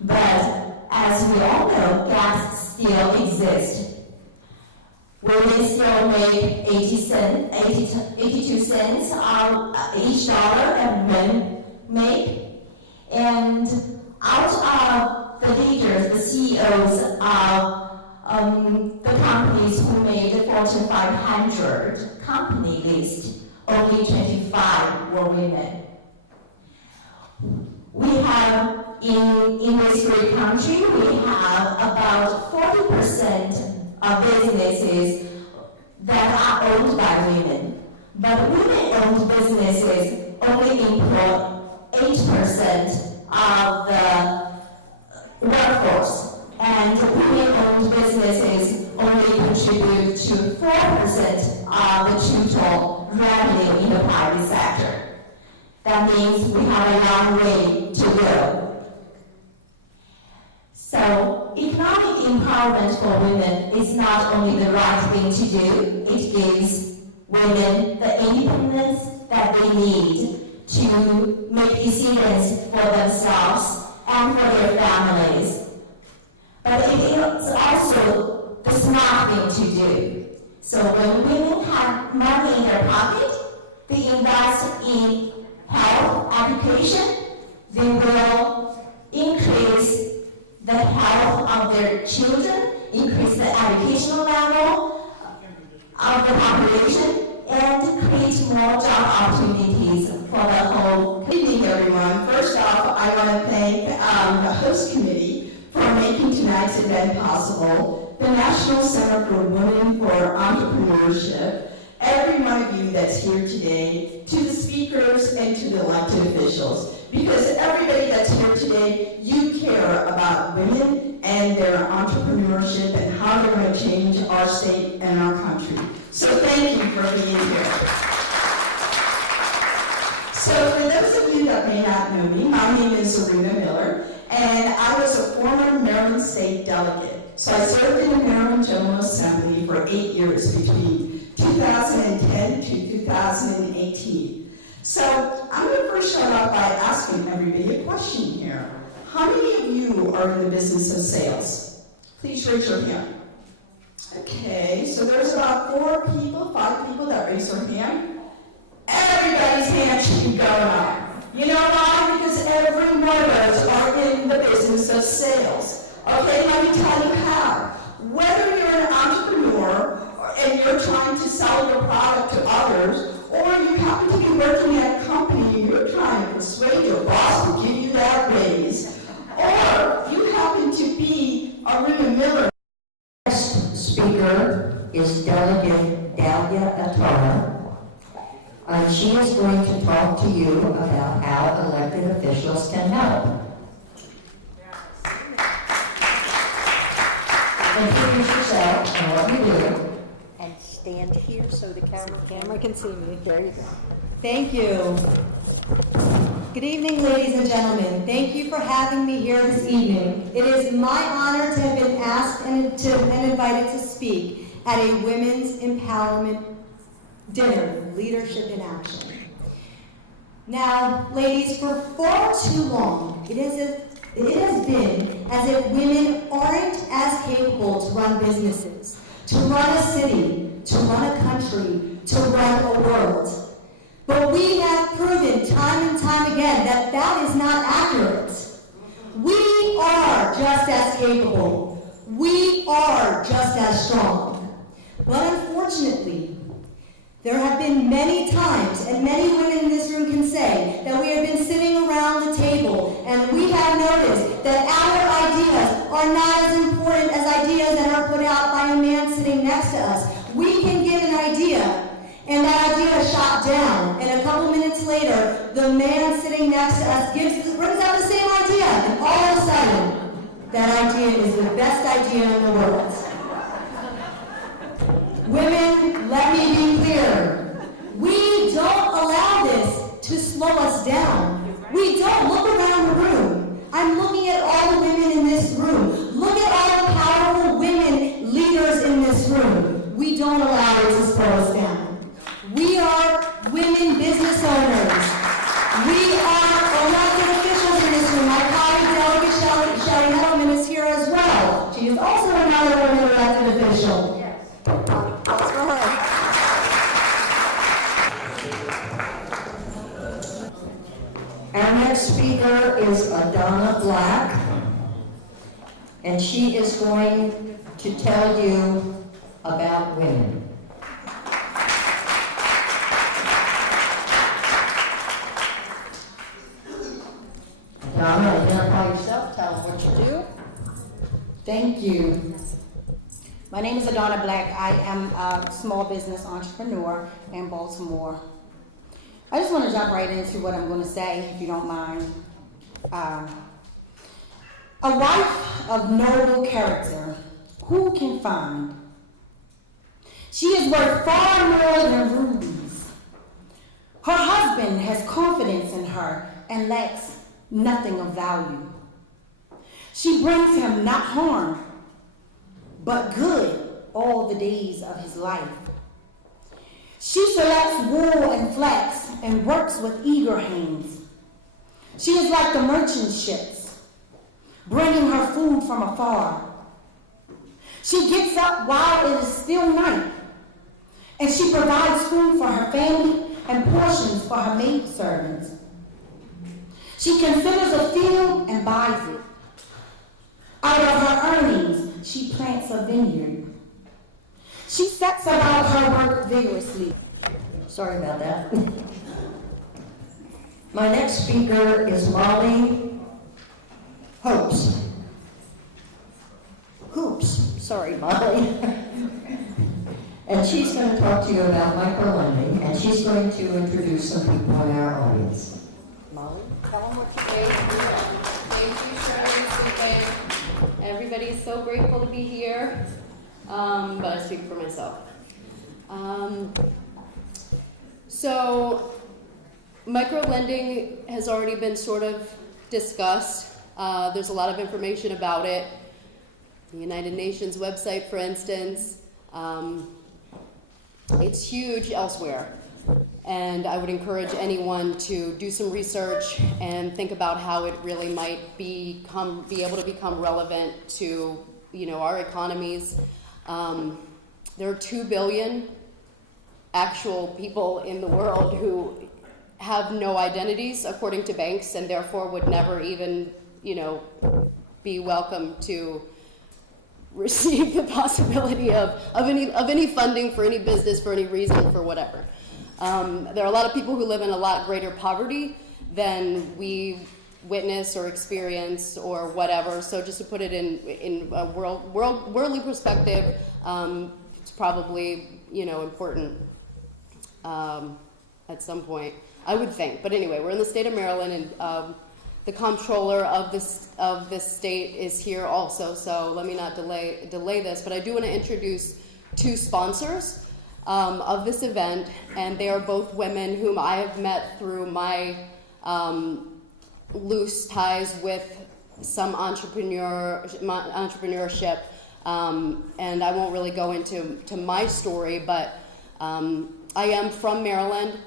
But as we all know, gaps still exist. Women still make 82 cents on each dollar that men make. And out of the leaders, the CEOs of the companies who made the Fortune 500 company list, only 25 were women. We have, in this great country, we have about 40% of businesses that are owned by women. But women-owned businesses only employ 8% of the workforce. And women-owned businesses only contribute to 4% of the total revenue in the private sector. That means we have a long way to go. So, economic empowerment for women is not only the right thing to do, it gives women the independence that they need to make decisions for themselves and for their families. But it is also the smart thing to do. So when women have money in their pocket, they invest in health, education, they will increase the health of their children, increase the educational level of the population, and create more job opportunities for the whole. Good evening, everyone. First off, I want to thank the host committee for making tonight's event possible, the National Center for Women for Entrepreneurship, every one of you that's here today, to the speakers and to the elected officials. Because everybody that's here today, you care about women and their entrepreneurship and how they're going to change our state and our country. So thank you for being here. So for those of you that may not know me, my name is Serena Miller, and I was a former Maryland State delegate. So I served in the Maryland General Assembly for 8 years between 2010 to 2018. So I'm going to first start off by asking everybody a question here. How many of you are in the business of sales? Please raise your hand. Okay, so there's about 5 people that raise their hand. Everybody's hand should be going up. You know why? Because every one of us are in the business of sales. Okay, let me tell you how. Whether you're an entrepreneur and you're trying to sell your product to others, or you happen to be working at a company and you're trying to persuade your boss to give you that raise, or you happen to be a Rita Miller. Next speaker is Delegate Dalia Atara. She is going to talk to you about how elected officials can help. Introduce yourself and what you do. And stand here so the camera can see me. There you go. Thank you. Good evening, ladies and gentlemen. Thank you for having me here this evening. It is my honor to have been asked and invited to speak at a women's empowerment dinner, Leadership in Action. Now, ladies, for far too long, it has been as if women aren't as capable to run businesses. to run a city, to run a country, to run a world. But we have proven time and time again that that is not accurate. We are just as capable. We are just as strong. But unfortunately, there have been many times, and many women in this room can say, that we have been sitting around the table and we have noticed that our ideas are not as important as ideas that are put out by a man sitting next to us. We can give an idea, and that idea is shot down, and a couple minutes later, the man sitting next to us brings out the same idea, and all of a sudden, that idea is the best idea in the world. Women, let me be clear. We don't allow this to slow us down. We don't. Look around the room. I'm looking at all the women in this room. Look at all the powerful women leaders in this room. We don't allow it to slow us down. We are women business owners. We are elected officials in this room. My colleague Delegate Shelley Hettleman is here as well. She is also another woman elected official. Applause for her. Our next speaker is Adana Black, and she is going to tell you about women. Adana, identify yourself, tell them what you do. Thank you. My name is Adana Black. I am a small business entrepreneur in Baltimore. I just want to jump right into what I'm going to say, if you don't mind. A wife of noble character, who can find? She is worth far more than rubies. Her husband has confidence in her and lacks nothing of value. She brings him not harm, but good all the days of his life. She selects wool and flax and works with eager hands. She is like the merchant ships, bringing her food from afar. She gets up while it is still night, and she provides food for her family and portions for her maidservants. She considers a field and buys it. Out of her earnings, she plants a vineyard. She sets about her work vigorously. Sorry about that. My next speaker is Molly Hoops. Sorry, Molly. And she's going to talk to you about microlending, and she's going to introduce some people in our audience. Molly, tell them what you do. Thank you, Shirley. Everybody's so grateful to be here, but I speak for myself. So, microlending has already been sort of discussed. There's a lot of information about it. The United Nations website, for instance, it's huge elsewhere. And I would encourage anyone to do some research and think about how it really might be able to become relevant to, our economies. There are 2 billion actual people in the world who have no identities, according to banks, and therefore would never even, be welcome to receive the possibility of any funding for any business, for any reason, for whatever. There are a lot of people who live in a lot greater poverty than we witness or experience or whatever. So just to put it in a worldly perspective, it's probably important at some point, I would think. But anyway, we're in the state of Maryland, and the comptroller of this state is here also. So let me not delay this. But I do want to introduce 2 sponsors of this event, and they are both women whom I have met through my loose ties with some entrepreneurship, and I won't really go into my story, but I am from Maryland.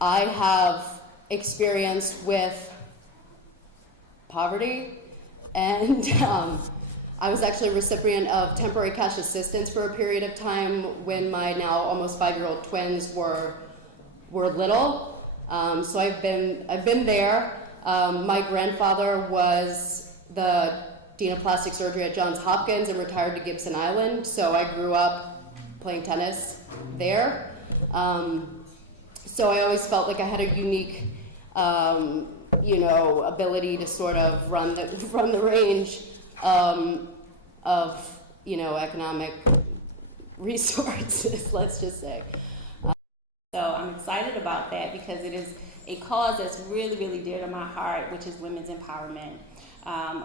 I have experience with poverty and I was actually a recipient of temporary cash assistance for a period of time when my now almost 5-year-old twins were little. So I've been there. My grandfather was the Dean of Plastic Surgery at Johns Hopkins and retired to Gibson Island. So I grew up playing tennis there. So I always felt like I had a unique, ability to sort of run the range of economic resources. Let's just say. So I'm excited about that because it is a cause that's really, really dear to my heart, which is women's empowerment.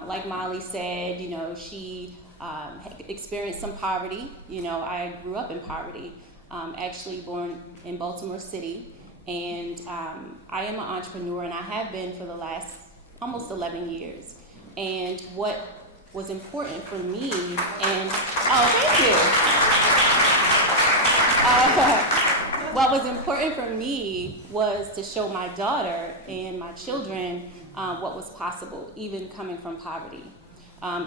Like Molly said, she experienced some poverty. I grew up in poverty, actually born in Baltimore City. And I am an entrepreneur, and I have been for the last almost 11 years. And what was important for me, thank you. What was important for me was to show my daughter and my children what was possible, even coming from poverty,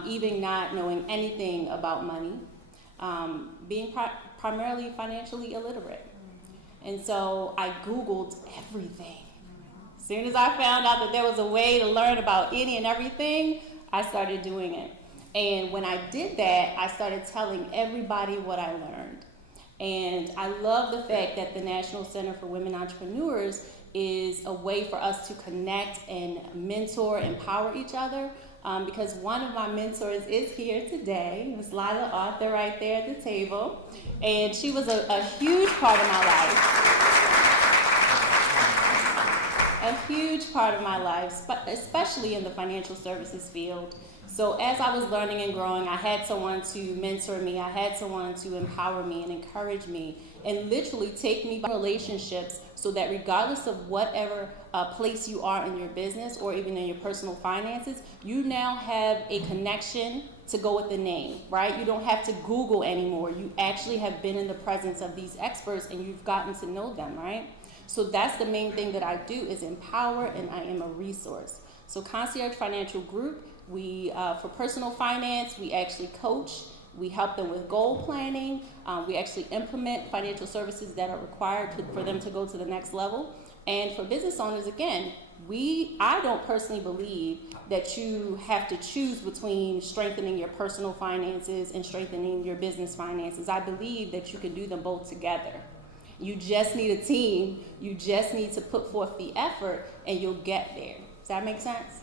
even not knowing anything about money, being primarily financially illiterate. And so I Googled everything. As soon as I found out that there was a way to learn about any and everything, I started doing it. And when I did that, I started telling everybody what I learned. And I love the fact that the National Center for Women Entrepreneurs is a way for us to connect and mentor, empower each other. Because one of my mentors is here today, Ms. Lila Arthur, right there at the table. And she was a huge part of my life. A huge part of my life, especially in the financial services field. So as I was learning and growing, I had someone to mentor me. I had someone to empower me and encourage me and literally take me by relationships so that regardless of whatever place you are in your business or even in your personal finances, you now have a connection to go with the name, right? You don't have to Google anymore. You actually have been in the presence of these experts and you've gotten to know them, right? So that's the main thing that I do is empower, and I am a resource. So Concierge Financial Group, we, for personal finance, we actually coach. We help them with goal planning. We actually implement financial services that are required for them to go to the next level. And for business owners, again, I don't personally believe that you have to choose between strengthening your personal finances and strengthening your business finances. I believe that you can do them both together. You just need a team. You just need to put forth the effort and you'll get there. Does that make sense?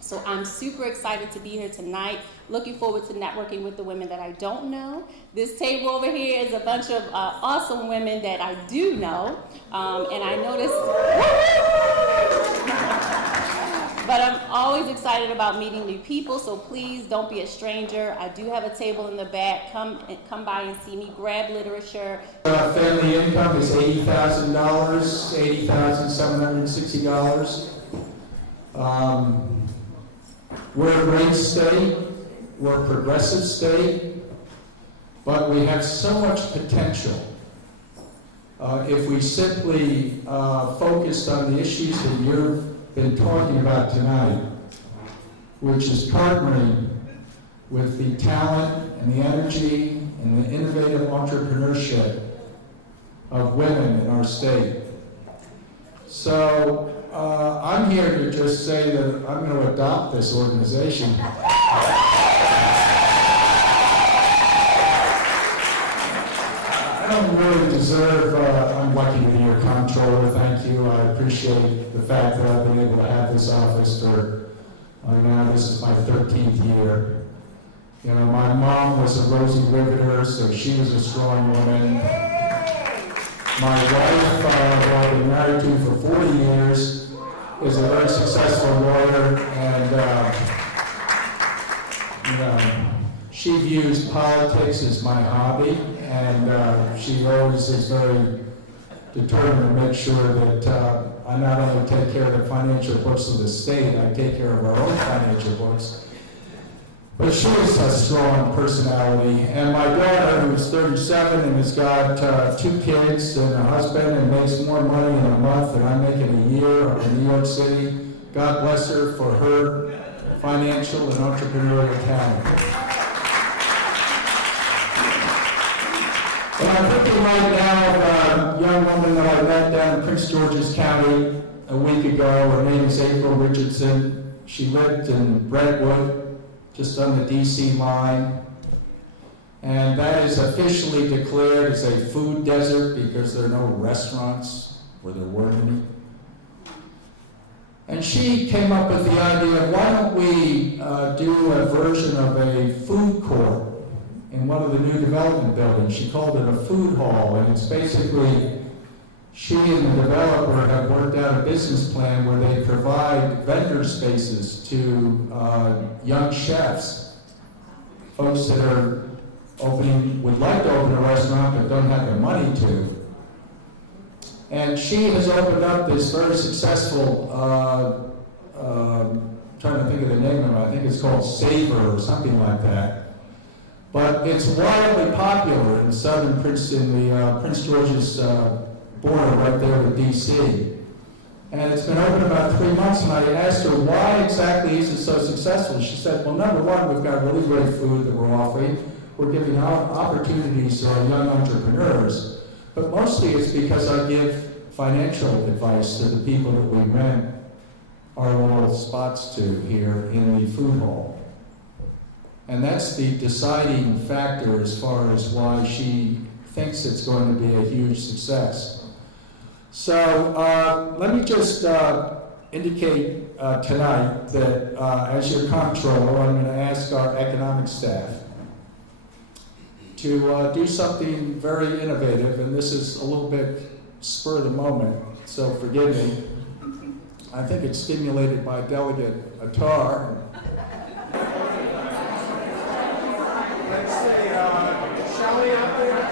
So I'm super excited to be here tonight. Looking forward to networking with the women that I don't know. This table over here is a bunch of awesome women that I do know. And I noticed, but I'm always excited about meeting new people. So please don't be a stranger. I do have a table in the back. Come by and see me. Grab literature. Family income is $80,000, $80,760. We're a great state, we're a progressive state, but we have so much potential. If we simply focused on the issues that you've been talking about tonight, which is partnering with the talent and the energy and the innovative entrepreneurship of women in our state. So I'm here to just say that I'm going to adopt this organization. I don't really deserve, I'm lucky to be your comptroller, thank you. I appreciate the fact that I've been able to have this office for, now this is my 13th year. You know, my mom was a Rosie Riveter, so she was a strong woman. My wife, who I've been married to for 40 years, is a very successful lawyer, and she views politics as my hobby, and she always is very determined to make sure that I not only take care of the financial books of the state, I take care of our own financial books. But she has a strong personality, and my daughter, who's 37 and has got 2 kids and a husband and makes more money in a month than I make in a year up in New York City. God bless her for her financial and entrepreneurial talent. Well, I'm thinking right now of a young woman that I met down in Prince George's County a week ago. Her name is April Richardson. She lived in Brentwood, just on the DC line. And that is officially declared as a food desert because there are no restaurants, or there weren't any. And she came up with the idea of why don't we do a version of a food court in one of the new development buildings. She called it a food hall, and it's basically she and the developer have worked out a business plan where they provide vendor spaces to young chefs, folks that are would like to open a restaurant but don't have the money to. And she has opened up this very successful, trying to think of the name of it, I think it's called Savor or something like that. But it's wildly popular in southern Prince George's border right there with DC. And it's been open about 3 months, and I asked her why exactly is it so successful. She said, well, number one, we've got really great food that we're offering. We're giving out opportunities to our young entrepreneurs, but mostly it's because I give financial advice to the people that we rent our little spots to here in the food hall. And that's the deciding factor as far as why she thinks it's going to be a huge success. So let me just indicate tonight that as your comptroller, I'm going to ask our economic staff to do something very innovative, and this is a little bit spur of the moment, so forgive me. I think it's stimulated by Delegate Attar. Let's say, shall we out there?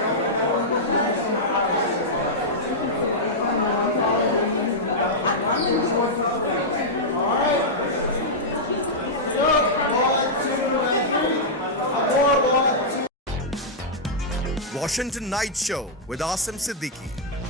All right. Washington Night Show with Asim Siddiqui.